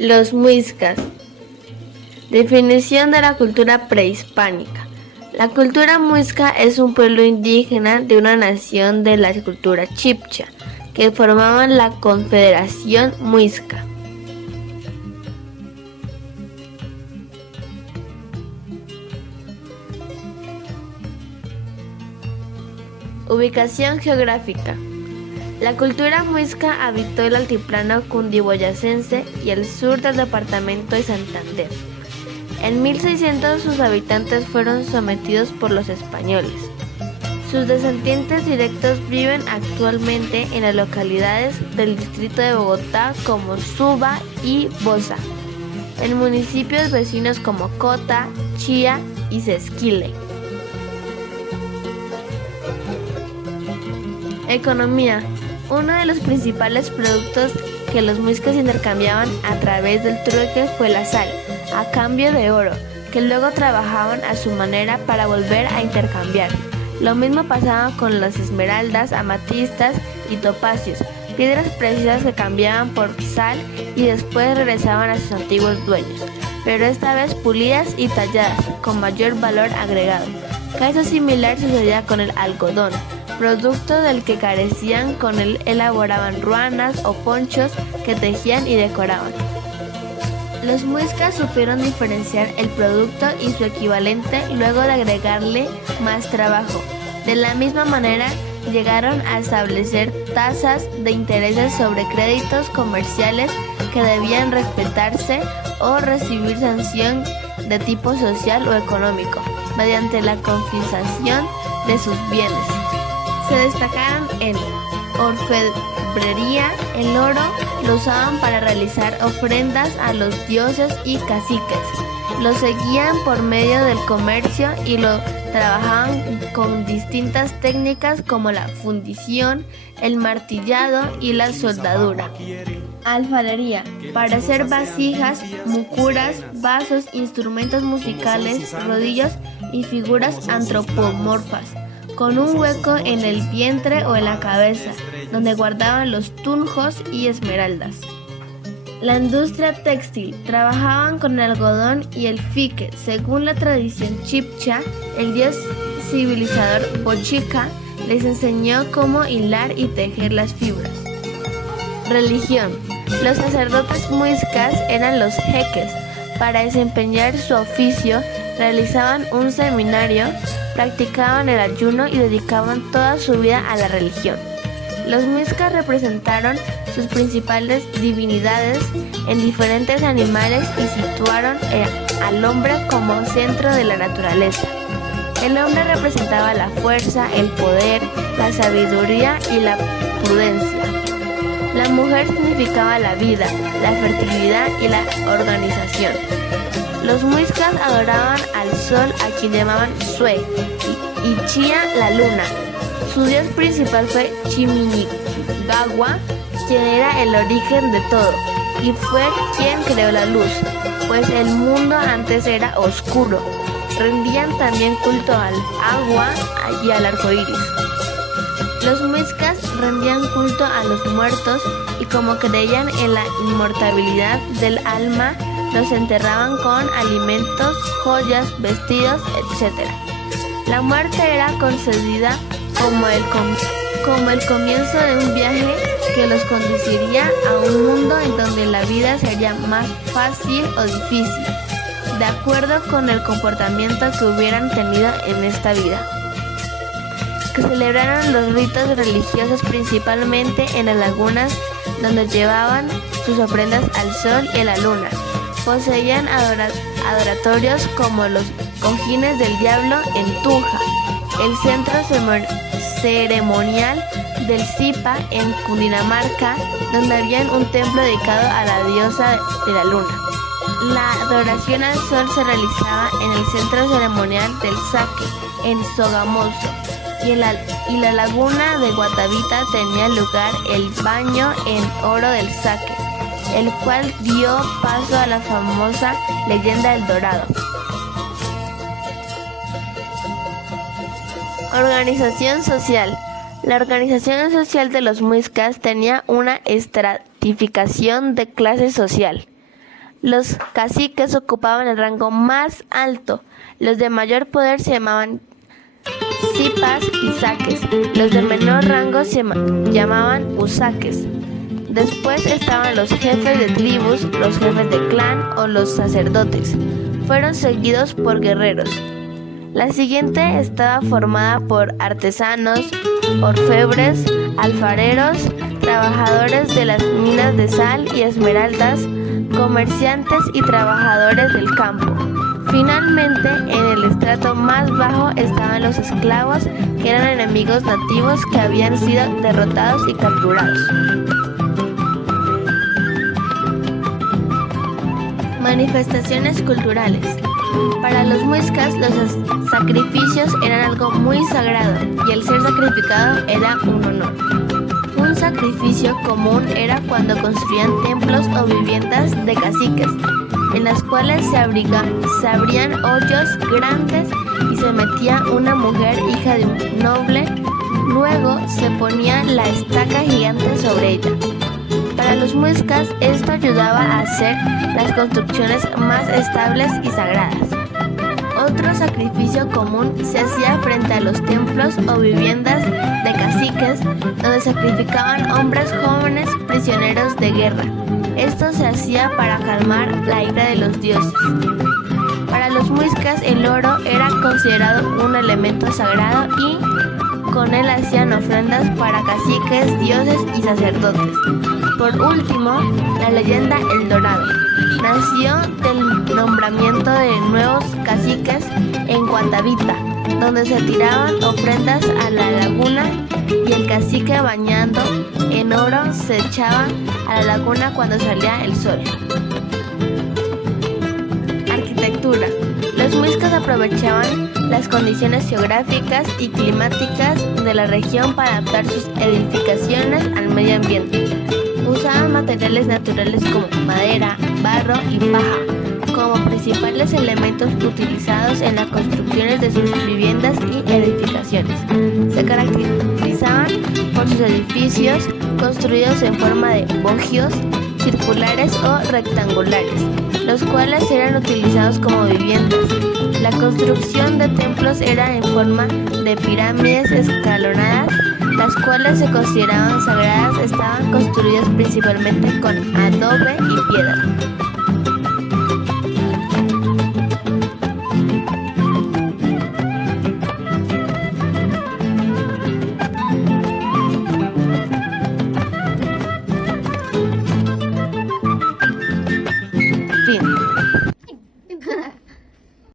Los muiscas. Definición de la cultura prehispánica. La cultura muisca es un pueblo indígena de una nación de la cultura chibcha, que formaban la Confederación Muisca. Ubicación geográfica. La cultura muisca habitó el altiplano cundiboyacense y el sur del departamento de Santander. En 1600 sus habitantes fueron sometidos por los españoles. Sus descendientes directos viven actualmente en las localidades del distrito de Bogotá como Suba y Bosa, en municipios vecinos como Cota, Chía y Sesquile. Economía. Uno de los principales productos que los muiscas intercambiaban a través del trueque fue la sal, a cambio de oro, que luego trabajaban a su manera para volver a intercambiar. Lo mismo pasaba con las esmeraldas, amatistas y topacios, piedras preciosas que cambiaban por sal y después regresaban a sus antiguos dueños, pero esta vez pulidas y talladas, con mayor valor agregado. Caso similar sucedía con el algodón, producto del que carecían. Con él elaboraban ruanas o ponchos que tejían y decoraban. Los muiscas supieron diferenciar el producto y su equivalente luego de agregarle más trabajo. De la misma manera, llegaron a establecer tasas de intereses sobre créditos comerciales que debían respetarse o recibir sanción de tipo social o económico, mediante la confiscación de sus bienes. Se destacaron en orfebrería. El oro lo usaban para realizar ofrendas a los dioses y caciques. Lo seguían por medio del comercio y lo trabajaban con distintas técnicas como la fundición, el martillado y la soldadura. Alfarería, para hacer vasijas, mucuras, vasos, instrumentos musicales, rodillos y figuras antropomorfas, con un hueco en el vientre o en la cabeza, donde guardaban los tunjos y esmeraldas. La industria textil, trabajaban con el algodón y el fique. Según la tradición chibcha, el dios civilizador Bochica les enseñó cómo hilar y tejer las fibras. Religión. Los sacerdotes muiscas eran los jeques. Para desempeñar su oficio, realizaban un seminario, practicaban el ayuno y dedicaban toda su vida a la religión. Los muiscas representaron sus principales divinidades en diferentes animales y situaron al hombre como centro de la naturaleza. El hombre representaba la fuerza, el poder, la sabiduría y la prudencia. La mujer significaba la vida, la fertilidad y la organización. Los muiscas adoraban al sol, a quien llamaban Sue, y Chía, la luna. Su dios principal fue Chiminigagua, quien era el origen de todo, y fue quien creó la luz, pues el mundo antes era oscuro. Rendían también culto al agua y al arco iris. Los muiscas rendían culto a los muertos y, como creían en la inmortalidad del alma, los enterraban con alimentos, joyas, vestidos, etc. La muerte era concedida como el comienzo de un viaje que los conduciría a un mundo en donde la vida sería más fácil o difícil, de acuerdo con el comportamiento que hubieran tenido en esta vida. Que celebraron los ritos religiosos principalmente en las lagunas, donde llevaban sus ofrendas al sol y a la luna. Poseían adoratorios como los cojines del diablo en Tunja, el centro ceremonial del Zipa en Cundinamarca, donde había un templo dedicado a la diosa de la luna. La adoración al sol se realizaba en el centro ceremonial del Saque, en Sogamoso, y la laguna de Guatavita tenía lugar el baño en oro del Saque, el cual dio paso a la famosa leyenda del Dorado. Organización social. La organización social de los muiscas tenía una estratificación de clase social. Los caciques ocupaban el rango más alto. Los de mayor poder se llamaban cipas y saques. Los de menor rango se llamaban usaques. Después estaban los jefes de tribus, los jefes de clan o los sacerdotes. Fueron seguidos por guerreros. La siguiente estaba formada por artesanos, orfebres, alfareros, trabajadores de las minas de sal y esmeraldas, comerciantes y trabajadores del campo. Finalmente, en el estrato más bajo estaban los esclavos, que eran enemigos nativos que habían sido derrotados y capturados. Manifestaciones culturales. Para los muiscas, los sacrificios eran algo muy sagrado y el ser sacrificado era un honor. Un sacrificio común era cuando construían templos o viviendas de caciques, en las cuales se abrían hoyos grandes y se metía una mujer hija de un noble. Luego se ponía la estaca gigante sobre ella. Para los muiscas esto ayudaba a hacer las construcciones más estables y sagradas. Otro sacrificio común se hacía frente a los templos o viviendas de caciques, donde sacrificaban hombres jóvenes prisioneros de guerra. Esto se hacía para calmar la ira de los dioses. Para los muiscas el oro era considerado un elemento sagrado y con él hacían ofrendas para caciques, dioses y sacerdotes. Por último, la leyenda El Dorado nació del nombramiento de nuevos caciques en Guatavita, donde se tiraban ofrendas a la laguna y el cacique bañado en oro se echaba a la laguna cuando salía el sol. Arquitectura. Los muiscas aprovechaban las condiciones geográficas y climáticas de la región para adaptar sus edificaciones al medio ambiente. Usaban materiales naturales como madera, barro y paja como principales elementos utilizados en las construcciones de sus viviendas y edificaciones. Se caracterizaban por sus edificios construidos en forma de bogios, circulares o rectangulares, los cuales eran utilizados como viviendas. La construcción de templos era en forma de pirámides escalonadas, las cuales se consideraban sagradas. Estaban construidas principalmente con adobe y piedra.